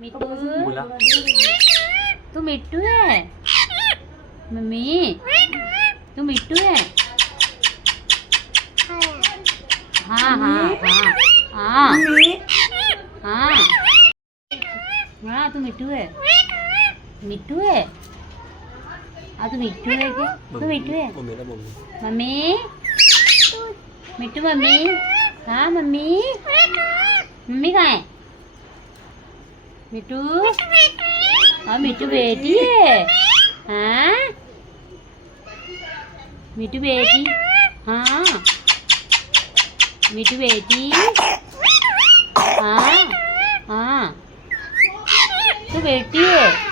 मिट्टू बोला तू मिट्टू है मम्मी तू मिट्टू है हाँ हाँ हाँ हाँ हाँ हाँ तू मिट्टू है मिट्टू है हाँ तू मिट्टू है क्या तू मिट्टू है वो मेरा मम्मी मम्मी मिट्टू मम्मी हाँ मम्मी मम्मी कहाँ है मिट्टू हाँ मिट्टू बेटी है हाँ मिट्टू बेटी हाँ मिट्टू बेटी हाँ हाँ तू बेटी है